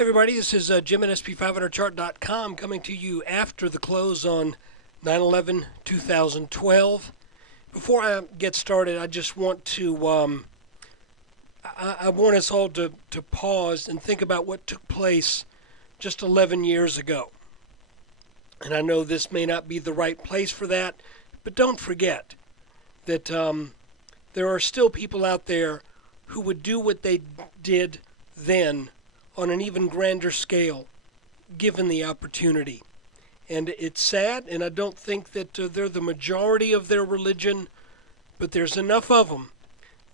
Hey everybody, this is Jim at SP500chart.com coming to you after the close on 9/11/2012. Before I get started, I just want to I want us all to pause and think about what took place just 11 years ago. And I know this may not be the right place for that, but don't forget that there are still people out there who would do what they did then on an even grander scale, given the opportunity. And it's sad, and I don't think that they're the majority of their religion, but there's enough of them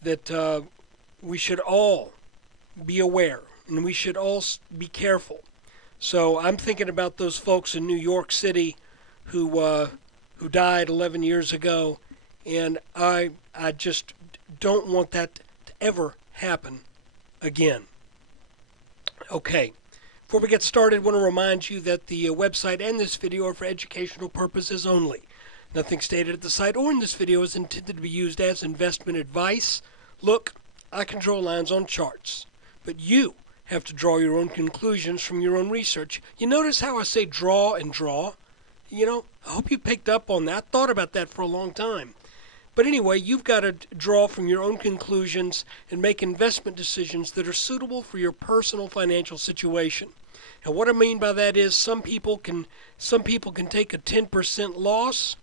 that we should all be aware, and we should all be careful. So I'm thinking about those folks in New York City who died 11 years ago, and I just don't want that to ever happen again. Okay, before we get started, I want to remind you that the website and this video are for educational purposes only. Nothing stated at the site or in this video is intended to be used as investment advice. Look, I can draw lines on charts, but you have to draw your own conclusions from your own research. You notice how I say draw and draw? You know, I hope you picked up on that. I thought about that for a long time. But anyway, you've got to draw from your own conclusions and make investment decisions that are suitable for your personal financial situation. And what I mean by that is some people can take a 10% loss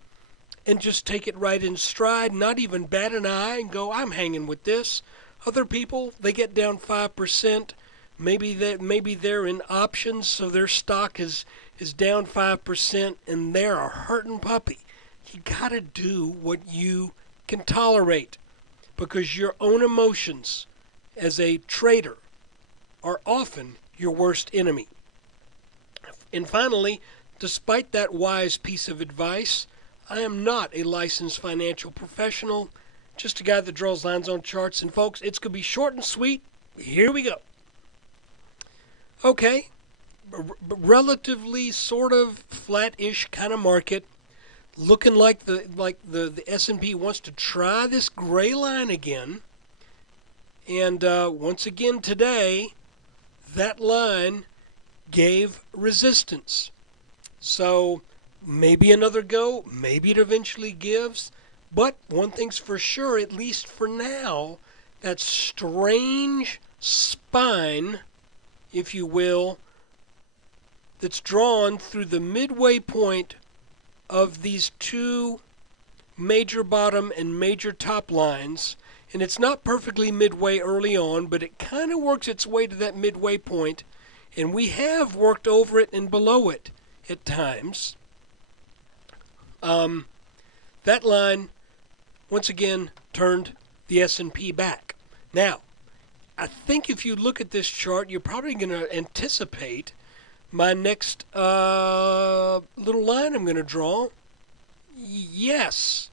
and just take it right in stride, not even bat an eye and go, I'm hanging with this. Other people, they get down 5%. Maybe they're in options, so their stock is down 5%, and they're a hurting puppy. You got to do what you can tolerate, because your own emotions as a trader are often your worst enemy. And finally, despite that wise piece of advice, I am not a licensed financial professional, just a guy that draws lines on charts. And folks, it's going to be short and sweet. Here we go. Okay, relatively sort of flat-ish kind of market. Looking like the S&P wants to try this gray line again. And once again today, that line gave resistance. So maybe another go, maybe it eventually gives. But one thing's for sure, at least for now, that strange spine, if you will, that's drawn through the midway point of these two major bottom and major top lines, and it's not perfectly midway early on, but it kind of works its way to that midway point, and we have worked over it and below it at times. That line once again turned the S&P back. Now, I think if you look at this chart, you're probably going to anticipate my next little line I'm going to draw. Yes.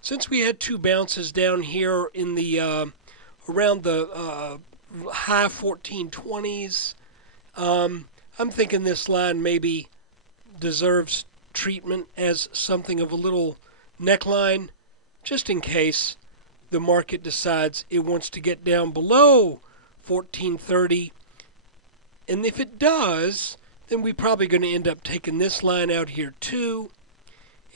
Since we had two bounces down here in the around the high 1420s, I'm thinking this line maybe deserves treatment as something of a little neckline, just in case the market decides it wants to get down below 1430. And if it does, then we're probably going to end up taking this line out here too.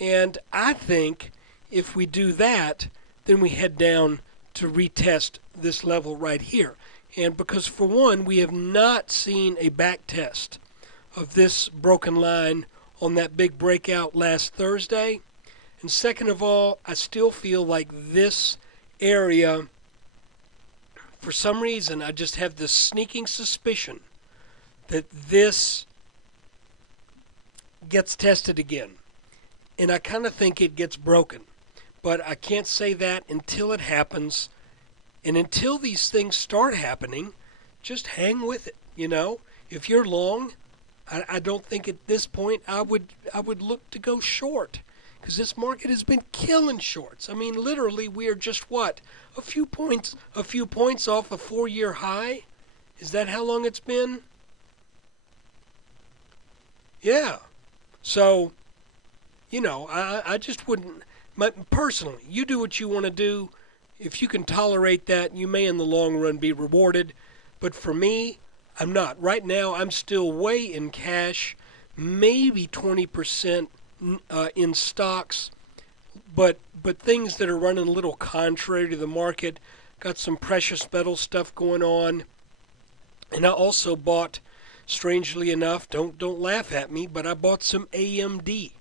And I think if we do that, then we head down to retest this level right here. And because for one, we have not seen a back test of this broken line on that big breakout last Thursday. And second of all, I still feel like this area, for some reason, I just have this sneaking suspicion that this gets tested again. And I kind of think it gets broken. But I can't say that until it happens. And until these things start happening, just hang with it, you know. If you're long, I don't think at this point I would look to go short, because this market has been killing shorts. I mean, literally, we are just what? A few points off a 4-year high? Is that how long it's been? Yeah. So, you know, I just wouldn't, personally, you do what you want to do. If you can tolerate that, you may in the long run be rewarded. But for me, I'm not. Right now, I'm still way in cash, maybe 20% in stocks, but things that are running a little contrary to the market. Got some precious metal stuff going on, and I also bought, strangely enough, don't laugh at me, but I bought some AMD.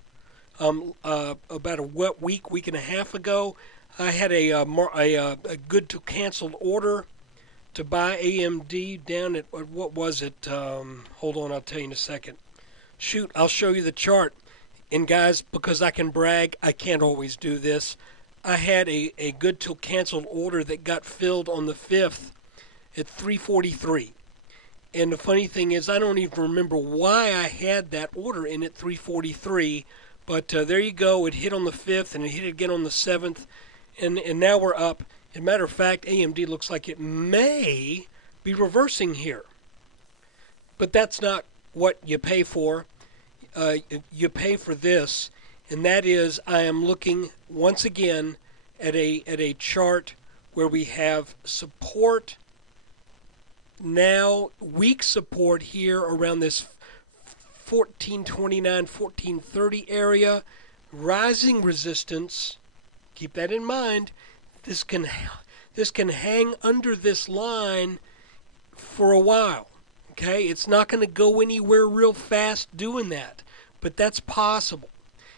About a week and a half ago, I had a good to canceled order to buy AMD down at, what was it? Hold on, I'll tell you in a second. Shoot, I'll show you the chart. And guys, because I can brag, I can't always do this. I had a good till canceled order that got filled on the 5th at 343. And the funny thing is, I don't even remember why I had that order in at 343. But there you go. It hit on the 5th and it hit again on the 7th. And now we're up. As a matter of fact, AMD looks like it may be reversing here. But that's not what you pay for. You pay for this, and that is I am looking once again at a chart where we have support now, weak support here around this 1429, 1430 area, rising resistance. Keep that in mind. This can hang under this line for a while. Okay, it's not going to go anywhere real fast doing that, but that's possible.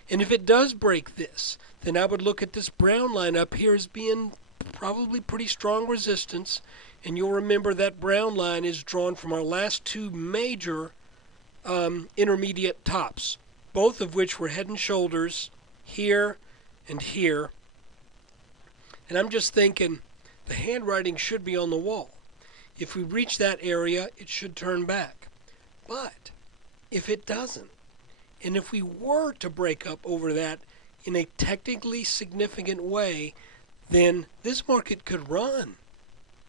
And if it does break this, then I would look at this brown line up here as being probably pretty strong resistance. And you'll remember that brown line is drawn from our last two major intermediate tops, both of which were head and shoulders here and here. And I'm just thinking the handwriting should be on the wall. If we reach that area, it should turn back. But if it doesn't, and if we were to break up over that in a technically significant way, then this market could run.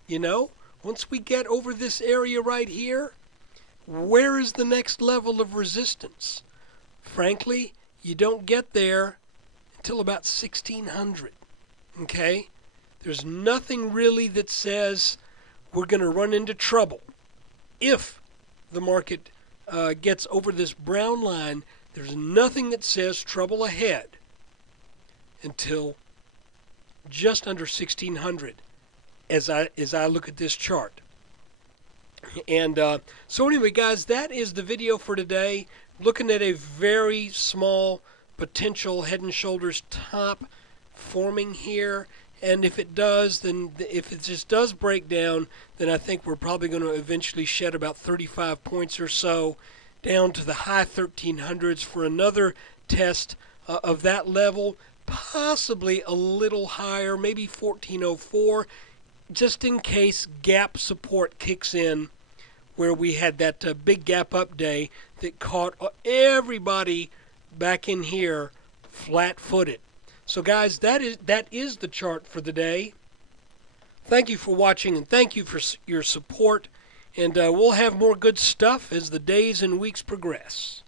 You know, once we get over this area right here, where is the next level of resistance? Frankly, you don't get there until about 1600. Okay? There's nothing really that says we're going to run into trouble. If the market gets over this brown line, there's nothing that says trouble ahead until just under 1600 as I look at this chart. And so anyway, guys, that is the video for today. Looking at a very small potential head and shoulders top forming here. And if it does, then if it just does break down, then I think we're probably going to eventually shed about 35 points or so down to the high 1300s for another test of that level, possibly a little higher, maybe 1404, just in case gap support kicks in, where we had that big gap up day that caught everybody back in here flat-footed. So guys, that is the chart for the day. Thank you for watching, and thank you for your support. And we'll have more good stuff as the days and weeks progress.